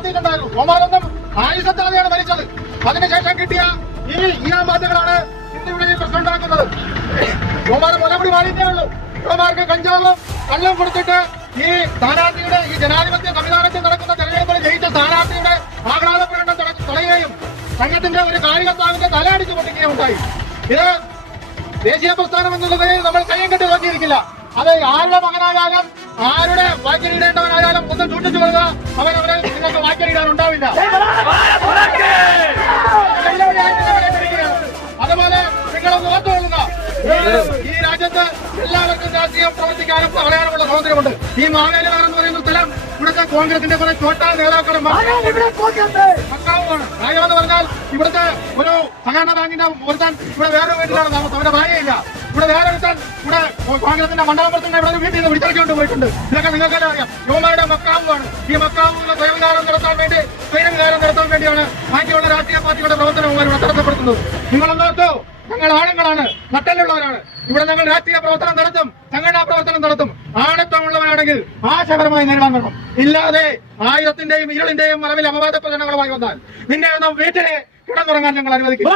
നടത്തിയിട്ടുണ്ടായിരുന്നു. യുവമാരൊന്നും ആയുധത്താതെയാണ് മരിച്ചത്. അതിനുശേഷം കിട്ടിയ ഈ ആമാദ്യങ്ങളാണ് ഇന്നിവിടെ ഈ പ്രശ്നം ഉണ്ടാക്കുന്നത്. യുവമാരെ മുലമുടി മാറിയിട്ടേ ഉള്ളൂ. യുവമാർക്ക് കഞ്ചാവും കള്ളും കൊടുത്തിട്ട് ഈ സ്ഥാനാർത്ഥിയുടെ ഈ ജനാധിപത്യ സംവിധാനത്തിൽ നടക്കുന്ന തെരഞ്ഞെടുപ്പിൽ ജയിച്ച സ്ഥാനാർത്ഥിയുടെ ആഹ്ലാദ പ്രകടനം തടയുകയും സംഘത്തിന്റെ ഒരു കായികത്താവിന്റെ തലയടിച്ചു പൊട്ടിക്കുകയും ഉണ്ടായി. ഇത് ദേശീയ പ്രസ്ഥാനം എന്നുള്ളത് നമ്മൾ കയ്യം കെട്ടി നോക്കിയിരിക്കില്ല. അത് ആരുടെ മകനായാലും ആരുടെ വാക്യരിടേണ്ടവനായാലും ഒന്ന് ചൂണ്ടിച്ചു കൊള്ളുക, അവരവരെ നിങ്ങൾക്ക് വാക്യരിടാൻ ഉണ്ടാവില്ല. അതുപോലെ നിങ്ങളൊന്ന് ഓർത്തുകൊള്ളുക, ഈ രാജ്യത്ത് എല്ലാവർക്കും രാഷ്ട്രീയം പ്രവർത്തിക്കാനും പറയാനുമുള്ള സ്വാതന്ത്ര്യമുണ്ട്. ഈ മാവേലി നഗരം എന്ന് പറയുന്ന സ്ഥലം ഇവിടുത്തെ കോൺഗ്രസിന്റെ കുറെ ചോട്ടാ നേതാക്കളും മക്കാവുമാണ്. കാര്യമെന്ന് പറഞ്ഞാൽ ഇവിടുത്തെ ഒരു സഹകരണ ബാങ്കിന്റെ ഒരുത്താൻ ഇവിടെ വേറെ വീട്ടിലാണ് താമസം. അവരുടെ ഭാര്യയില്ല. ഇവിടെ വേറെ ഒരുത്താൻ ഇവിടെ കോൺഗ്രസിന്റെ മണ്ഡലം പ്രസിഡന്റ് ഇവിടെ ഒരു വീട്ടിൽ നിന്ന് വിളിച്ചിറക്കിക്കൊണ്ട് പോയിട്ടുണ്ട്. ഇതൊക്കെ നിങ്ങൾക്കെല്ലാം അറിയാം. യുവമാരുടെ മക്കാവുമാണ്. ഈ മക്കാവുള്ള സ്വയംവിധാനം നടത്താൻ വേണ്ടി സ്വൈരവിധാനം നടത്താൻ വേണ്ടിയാണ് ബാക്കിയുള്ള രാഷ്ട്രീയ പാർട്ടികളുടെ പ്രവർത്തനവും ഇവിടെ തടസ്സപ്പെടുത്തുന്നത്. നിങ്ങളൊന്നോർത്തോ, ഞങ്ങൾ ആണുങ്ങളാണ്, നട്ടലുള്ളവരാണ്. ഇവിടെ ഞങ്ങൾ രാഷ്ട്രീയ പ്രവർത്തനം നടത്തും, സംഘടനാ പ്രവർത്തനം നടത്തും. ആണത്വമുള്ളവരാണെങ്കിൽ ആശയപരമായി നേരിടാൻ വേണം. ഇല്ലാതെ ആയുധത്തിന്റെയും ഇരുളിന്റെയും മറവിൽ അപവാദ പ്രചരണങ്ങളുമായി വന്നാൽ നിന്നെ ഒന്നും വീട്ടിലെ കിടന്നുറങ്ങാൻ ഞങ്ങൾ അനുവദിക്കും.